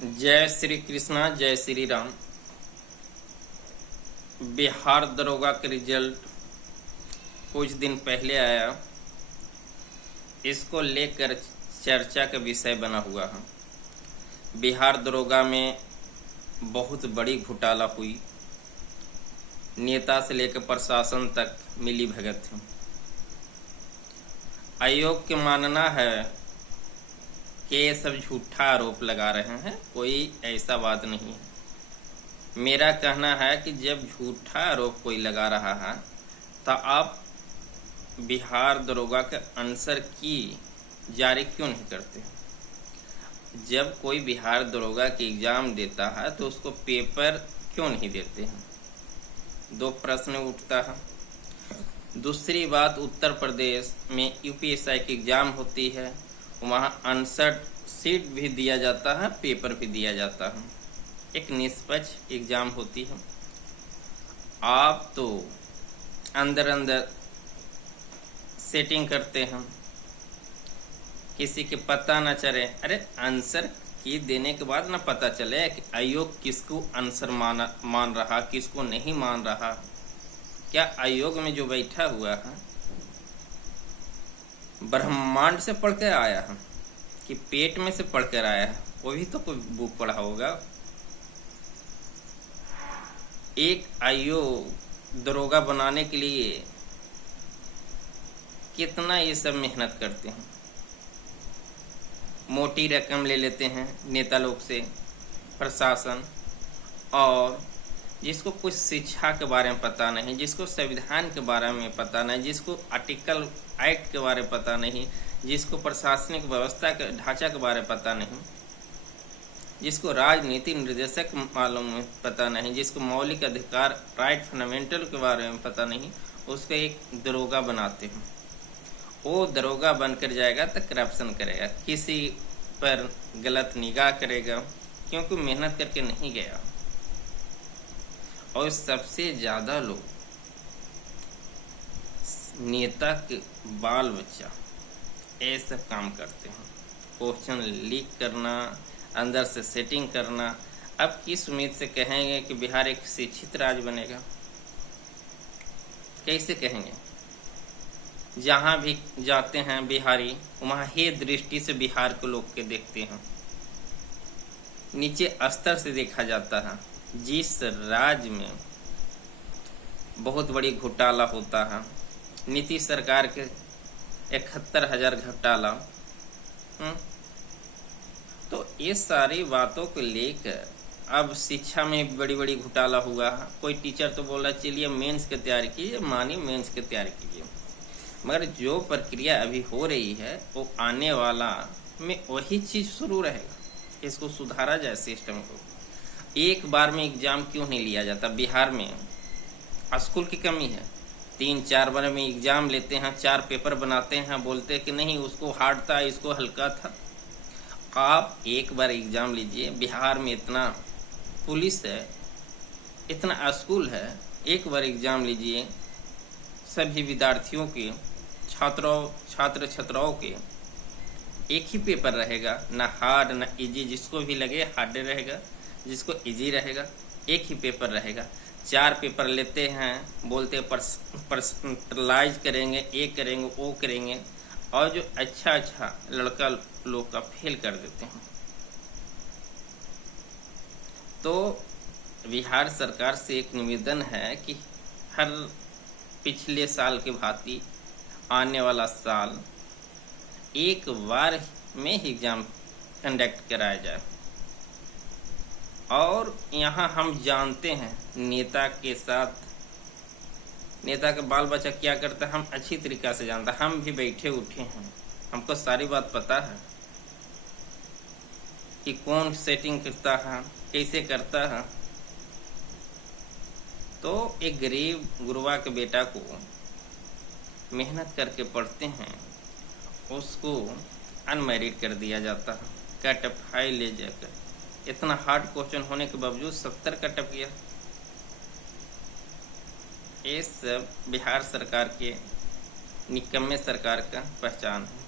जय श्री कृष्णा, जय श्री राम। बिहार दरोगा का रिजल्ट कुछ दिन पहले आया। इसको लेकर चर्चा का विषय बना हुआ है। बिहार दरोगा में बहुत बड़ी घोटाला हुई। नेता से लेकर प्रशासन तक मिली भगत है। आयोग के मानना है कि ये सब झूठा आरोप लगा रहे हैं, कोई ऐसा बात नहीं है। मेरा कहना है कि जब झूठा आरोप कोई लगा रहा है तो आप बिहार दरोगा के आंसर की जारी क्यों नहीं करते? जब कोई बिहार दरोगा के एग्ज़ाम देता है तो उसको पेपर क्यों नहीं देते हैं? दो प्रश्न उठता है। दूसरी बात, उत्तर प्रदेश में यूपीएससी की एग्ज़ाम होती है, वहाँ आंसर शीट भी दिया जाता है, पेपर भी दिया जाता है, एक निष्पक्ष एग्ज़ाम होती है। आप तो अंदर अंदर सेटिंग करते हैं, किसी के पता ना चले। अरे आंसर की देने के बाद ना पता चले कि आयोग किसको आंसर मान रहा, किसको नहीं मान रहा। क्या आयोग में जो बैठा हुआ है ब्रह्मांड से पढ़ कर आया है कि पेट में से पढ़ कर आया है? वो भी तो कोई बुक पढ़ा होगा। एक आयोग दरोगा बनाने के लिए कितना ये सब मेहनत करते हैं। मोटी रकम ले लेते हैं नेता लोग से, प्रशासन, और जिसको कुछ शिक्षा के बारे में पता नहीं, जिसको संविधान के बारे में पता नहीं, जिसको आर्टिकल एक्ट के बारे में पता नहीं, जिसको प्रशासनिक व्यवस्था के ढांचा के बारे में पता नहीं, जिसको राजनीति निर्देशक मालूम पता नहीं, जिसको मौलिक अधिकार राइट फंडामेंटल के बारे में पता नहीं, उसको एक दरोगा बनाते हैं। वो दरोगा बनकर जाएगा तो करप्शन करेगा, किसी पर गलत निगाह करेगा, क्योंकि मेहनत करके नहीं गया। और सबसे ज़्यादा लोग नेता के बाल बच्चा ये सब काम करते हैं। क्वेश्चन लीक करना, अंदर से सेटिंग करना। अब किस उम्मीद से कहेंगे कि बिहार एक शिक्षित राज्य बनेगा? कैसे कहेंगे? जहाँ भी जाते हैं बिहारी, वहाँ हे दृष्टि से बिहार को लोग के देखते हैं, नीचे स्तर से देखा जाता है। जिस राज्य में बहुत बड़ी घोटाला होता है, नीतीश सरकार के 71,000 घोटाला, तो ये सारी बातों को लेकर अब शिक्षा में बड़ी बड़ी घोटाला हुआ है। कोई टीचर तो बोला चलिए मेंस की तैयारी कीजिए, मानिए मेंस की तैयारी कीजिए, मगर जो प्रक्रिया अभी हो रही है वो आने वाला में वही चीज़ शुरू रहेगा। इसको सुधारा जाए सिस्टम को। एक बार में एग्ज़ाम क्यों नहीं लिया जाता? बिहार में स्कूल की कमी है। 3-4 बार में एग्ज़ाम लेते हैं, 4 पेपर बनाते हैं, बोलते हैं कि नहीं उसको हार्ड था, इसको हल्का था। आप एक बार एग्ज़ाम लीजिए। बिहार में इतना पुलिस है, इतना स्कूल है, एक बार एग्ज़ाम लीजिए। सभी विद्यार्थियों के, छात्र छात्राओं के एक ही पेपर रहेगा, ना हार्ड ना इजी। जिसको भी लगे हार्ड रहेगा, जिसको इजी रहेगा, एक ही पेपर रहेगा। 4 पेपर लेते हैं, बोलते हैं पर्सनलाइज करेंगे, ये करेंगे, वो करेंगे, और जो अच्छा लड़का लोग का फेल कर देते हैं। तो बिहार सरकार से एक निवेदन है कि हर पिछले साल के भांति आने वाला साल एक बार में ही एग्ज़ाम कंडक्ट कराया जाए। और यहाँ हम जानते हैं नेता के साथ, नेता का बाल बच्चा क्या करता है हम अच्छी तरीक़ा से जानते हैं। हम भी बैठे उठे हैं, हमको सारी बात पता है कि कौन सेटिंग करता है, कैसे करता है। तो एक गरीब गुरबा के बेटा को मेहनत करके पढ़ते हैं, उसको अनमेरिट कर दिया जाता है, कट ऑफ हाई ले जाकर। इतना हार्ड क्वेश्चन होने के बावजूद 70 कट ऑफ गया। ये सब बिहार सरकार के निकम्मे सरकार का पहचान है।